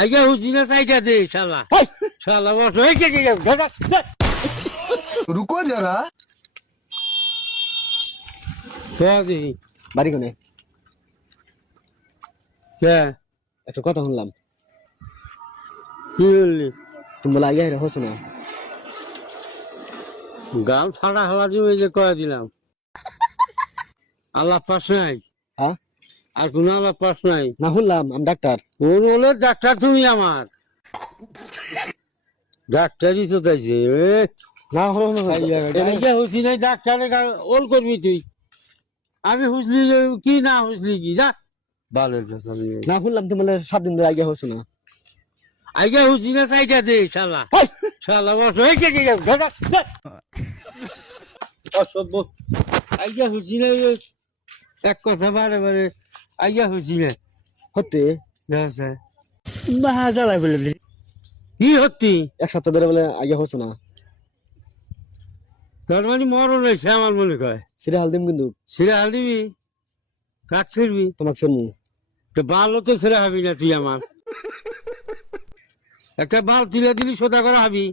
আইগা হুসিনা সাইডা দে শালা শালা বস হয়ে গেছে रुको जरा। দেখি বাড়ি কোনে? কে একটা কথা শুনলাম, কি বললি তুমি বলে আগে হেরে হচ্ছে না। গাম ফাড়া হওয়া দিয়ে যে কয়ে দিলাম আল্লাহ পাস নাই হ্যাঁ আর কোন আল্লাহ পাস নাই না শুনলাম আমি ডাক্তার। কোন বলে ডাক্তার তুমি আমার ডাক্তারই চোতাইছে না হলো হলো আইগা হুসি নাই ডাক্তারে ওল করবি তুই আমি হুসলি কি না হুসলি কি যা বালের কথা না শুনলাম তুমি বলে 7 দিন ধরে আগে হচ্ছে না। আইগা হুসি না সাইডা দে শালা শালা বস হয়ে গেছে অসভ্য আইগা হুসি না এক কথা বারে বারে আইগা হুসি না হতে বাহা জ্বালাই বলে কি হতি 1 সপ্তাহ ধরে বলে আগে হচ্ছে না। তোর মানে মরণ হয়েছে আমার মনে কয় সিরে হাল দিম কিন্তু ছিঁড়ে হাল দিবি কাক ছিড়বি তোমাকে সেমু তো বালও তো ছেড়ে হবি না তুই আমার একটা বাল তুলে দিলি সোজা করে হবি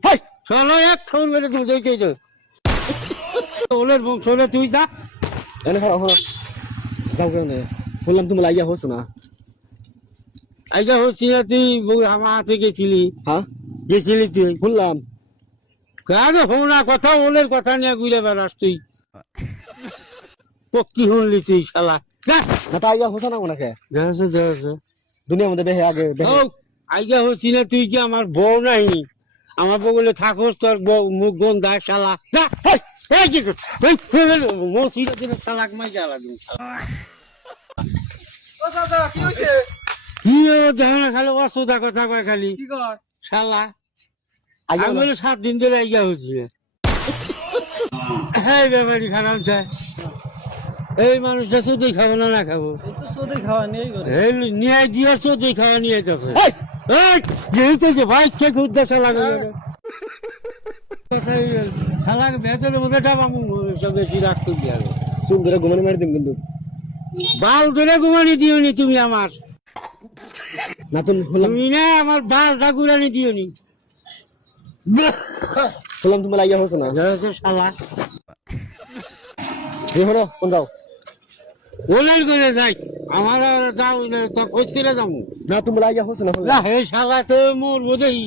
চলো এক ছবি মেরে তুমি দেখেই তো ওলের বংশ হলে তুই যা এনে খারাপ হলো যাও কেন বললাম তুমি বলে আগে হচ্ছে না। আইগা হচ্ছি না তুই আমার হাতে গেছিলি হ্যাঁ গেছিলি তুই শুনলাম কারে হো না কথা ওলের কথা নিয়ে ঘুরে বেড়াস তুই পক্কি শুনলি তুই শালা যা না তো আগে হচ্ছে না ওনাকে যাচ্ছে যাচ্ছে দুনিয়ার মধ্যে বেহে আগে বেহে আইগা হচ্ছি না তুই কি আমার বউ নাই আমার বউ বলে থাকোস তোর বউ মুখ গন্ধা শালা যা এই কি মসিরা দিনে শালাক মাই যা লাগবে ও দাদা কি হইছে? কি দেখো না খালি অসুধা কথা কয় খালি কি কর? শালা আগে আমি বলে 7 দিন ধরে আইগা হচ্ছি হ্যাঁ ব্যাপারি খারাপ চায় এই মানুষটা শুধুই খাবো না খাবো এই তো চোদে খাওয়া নেই করে। এই নিয়ে দিয়ে শুধুই খাওয়া নিয়ে যাচ্ছে যেহেতু যে ভাই কে উদ্দেশ্য লাগে শালাকে ভেতরে মধ্যে ডাবামু সব বেশি রাগ করে দিয়ে চুল ধরে ঘুমানি মারি দিম কিন্তু বাল ধরে ঘুমানি দিওনি তুমি আমার না তুমি শুনলাম তুমি না আমার বালটা ঘুরানি দিওনি শুনলাম তুমি বলে আগে হচ্ছে না। শালা এই হলো কোন যাও ওনার করে যাই আমার আর যাও তো খোঁজ করে যাবো না তুমি বলে আগে হচ্ছে না না হে শালা তো মরবো দেই